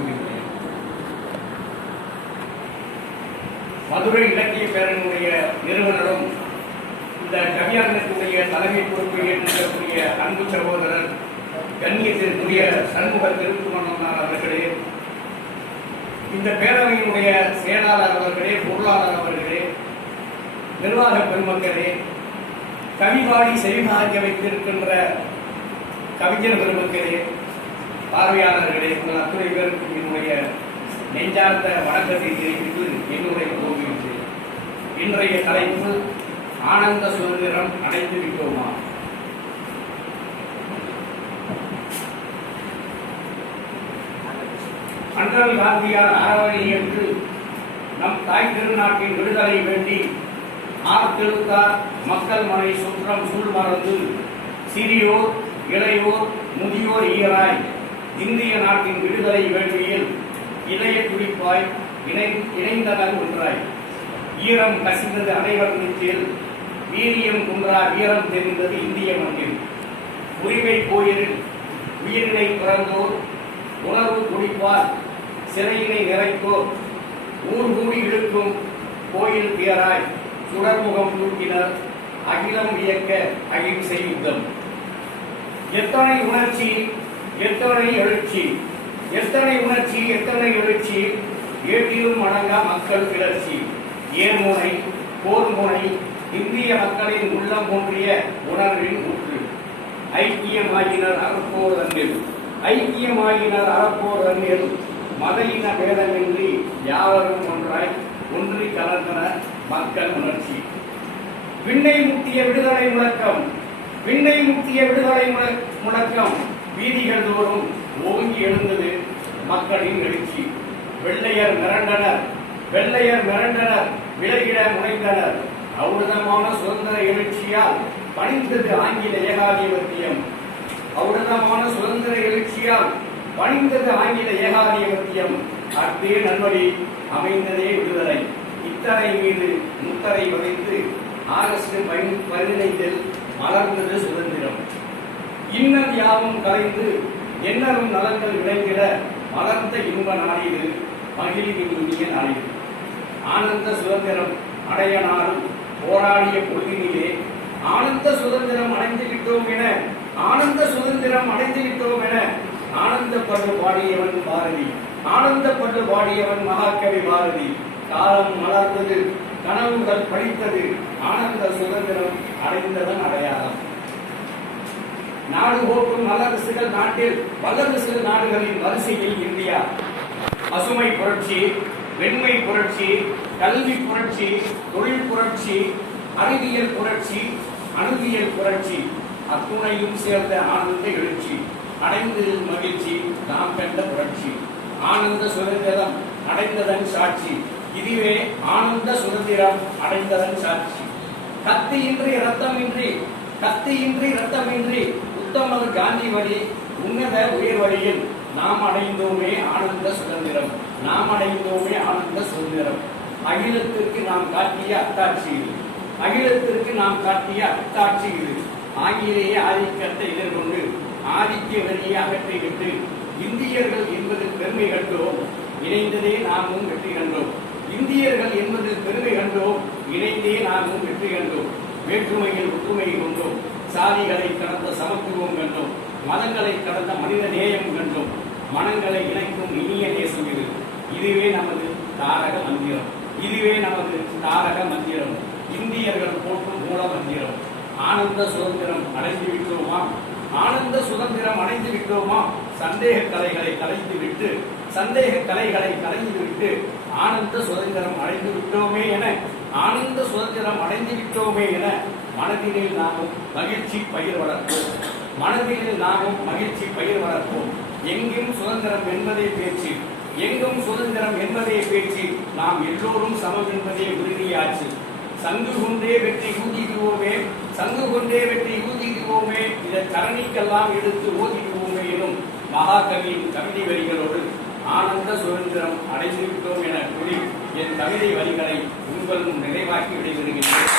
கூறுகின்றேன். மதுரை இலக்கிய பேரனுடைய நிறுவனரும் இந்த கவியரங்கத்துடைய தலைமை பொறுப்பை ஏற்றிருக்கக்கூடிய அன்பு சகோதரர் கண்ணியத்திற்குரிய சண்முக திருக்குமணனார் அவர்களே, இந்த பேரவையினுடைய செயலாளர் அவர்களே, பொருளாளர் அவர்களே, நிர்வாக பெருமக்களே, கவிபாடி செவிமாறிய வைத்திருக்கின்ற கவிஞர் பெருமக்களே, பார்வையாளர்களே, உங்கள் அத்துறை பேருக்கு என்னுடைய நெஞ்சார்ந்த வணக்கத்தை தெரிவித்து என்னுடைய கோருகின்றேன். இன்றைய தலைப்பு ஆனந்த சுதந்திரம் அடைந்து விட்டோமா? அண்ணல் காந்தியார் அறவழி என்று நம் தாய் திருநாட்டின் விடுதலை வேண்டி ஆர்த்தெழுத்தார் மக்கள் மனை சுற்றம் சூழ் மறந்து சிறியோர் இளையோர் முதியோர் ஈராய் இந்திய நாட்டின் விடுதலை வேள்வியில் இதய துடிப்பாய் இணைந்தனர் ஒன்றாய். ஈரம் கசிந்தது அனைவர் நெஞ்சில், வீரியம் குன்றா வீரம் தெரிந்தது இந்திய மண்ணில். உரிமை கோயிலில் உயிரினை பிறந்தோர் உணர்வு துடிப்பார் சிறையினை நிறைத்தோர் ஊர் கூடி இழுக்கும் கோயில் பேராய் சுடர்முகம் தூக்கினர் அகிலம் வியக்க அகிம்சை யுத்தம். எத்தனை உணர்ச்சி எத்தனை எழுச்சி, எத்தனை உணர்ச்சி எத்தனை எழுச்சி, ஏற்றிலும் அடங்கா மக்கள் கிளர்ச்சி. ஏர்முனை போர்முனை இந்திய மக்களின் உள்ளம் ஒன்றிய உணர்வின் ஊற்று. ஐக்கியமாயினர் அறப்போர் அன்றில், ஐக்கியமாயினர் அறப்போர் அன்றில், மத இன பேதமின்றி யாவரும் ஒன்றாய் ஒன்றி கலந்தனர் மக்கள் உணர்ச்சி. விண்ணை முட்டிய விடுதலை முழக்கம், விண்ணை முட்டிய விடுதலை முழக்கம், வீதிகள் தோறும் ஓங்கி எழுந்தது மக்களின் எழுச்சி. வெள்ளையர் மிரண்டனர், வெள்ளையர் மிரண்டனர், விலகிட முனைந்தனர். அவுடதமான சுதந்திர எழுச்சியால் பணிந்தது ஆங்கில ஏகாதிபத்தியம். அவுடதமான சுதந்திர எழுச்சியால் பணிந்தது ஆங்கில ஏகாதிபத்தியம். அத்தே நல்வழி அமைந்ததே விடுதலை. இத்தனை மீது முத்தரை வதைத்து ஆகஸ்ட் 15 மலர்ந்தது சுதந்திரம். இன்னம் யாவும் கலைந்து எண்ணரும் நலங்கள் விளைந்திட மலர்ந்த இன்ப நாளிது மகிழ்வின் இனிய நாளிது. ஆனந்த சுதந்திரம் அடைய நாளும் போராடிய பொழுதினிலே ஆனந்த சுதந்திரம் அடைந்து விட்டோம் என, ஆனந்த சுதந்திரம் அடைந்து விட்டோம் என ஆனந்தப்பட்டு பாடியவன் பாரதி, ஆனந்தப்பட்டு பாடியவன் மகாகவி பாரதி. காலம் மலர்ந்தது, கனவுகள் படித்தது, ஆனந்த சுதந்திரம் அடைந்ததன் அடையாளம். நாடு போக்கும் வல்லரசுகள் நாட்டில் வல்லரசுகள் நாடுகளின் வரிசையில் இந்தியா. பசுமை புரட்சி, வெண்மை புரட்சி, கல்வி புரட்சி, தொழில் புரட்சி, அறிவியல் புரட்சி, அணுவியல் புரட்சி, அத்துணையும் சேர்ந்த ஆனந்த எழுச்சி. அடைந்து மகிழ்ச்சி நாம் கண்ட புரட்சி. ஆனந்த சுதந்திரம் அடைந்ததன் சாட்சி. இதுவே ஆனந்த சுதந்திரம் அடைந்ததன் சாட்சி. கத்தியின்றி ரத்தமின்றி, கத்தியின்றி ரத்தமின்றி உத்தமர் காந்தி வழி உன்னத உயர் வழியில் நாம் அடைந்தோமே ஆனந்த சுதந்திரம், நாம் அடைந்தோமே ஆனந்த சுதந்திரம். அகிலத்திற்கு நாம் காட்டிய அத்தாட்சி இது, அகிலத்திற்கு நாம் காட்டிய அத்தாட்சி இது. ஆங்கிலேய ஆதிக்கத்தை எதிர்கொண்டு ஆதிக்க வரியை அகற்றிவிட்டு இந்தியர்கள் என்பது பெருமை கண்டோம், இணைந்ததே நாமும் வெற்றி கண்டோம். இந்தியர்கள் என்பது பெருமை கண்டோம், இணைந்தே நாமும் வெற்றி கண்டோம். வேற்றுமையில் ஒற்றுமை கொண்டோம், சாதிகளை கடந்த சமத்துவம் கண்டோம், மதங்களை கடந்த மனித நேயம் கண்டோம். மனங்களை இணைக்கும் இனிய தேசம் இது. இதுவே நமது தாரக மந்திரம், இதுவே நமது தாரக மந்திரம், இந்தியர்கள் போற்றும் மூல மந்திரம். ஆனந்த சுதந்திரம் அடைந்து விட்டோமா? ஆனந்த சுதந்திரம் அடைந்து விட்டோமா? சந்தேக கலைகளை கலைந்துவிட்டு, சந்தேக கலைகளை கலைந்துவிட்டு ஆனந்த சுதந்திரம் அடைந்து விட்டோமே என, ஆனந்த சுதந்திரம் அடைந்து விட்டோமே என மனதினில் நாமும் மகிழ்ச்சி பயிர் வளர்ப்போம், மனதினில் நாமும் மகிழ்ச்சி பயிர் வளர்ப்போம். எங்கும் சுதந்திரம் என்பதே பேச்சு, எங்கும் சுதந்திரம் என்பதே பேச்சு. நாம் எல்லோரும் சமம் என்பதே உறுதியாச்சு. சங்கு கொண்டே வெற்றி ஊதிடுவோமே, சங்கு கொண்டே வெற்றி ஊதிடுவோமே, இதை கரணிக்கெல்லாம் எடுத்து ஓதிடுவோமே எனும் மகாகவியின் கவிதை வரிகளோடு ஆனந்த சுதந்திரம் அடைந்து விட்டோம் என கூறி என் கவிதை வரிகளை உங்கள் முன் நிறைவாக்கி விடைபெறுகின்றேன்.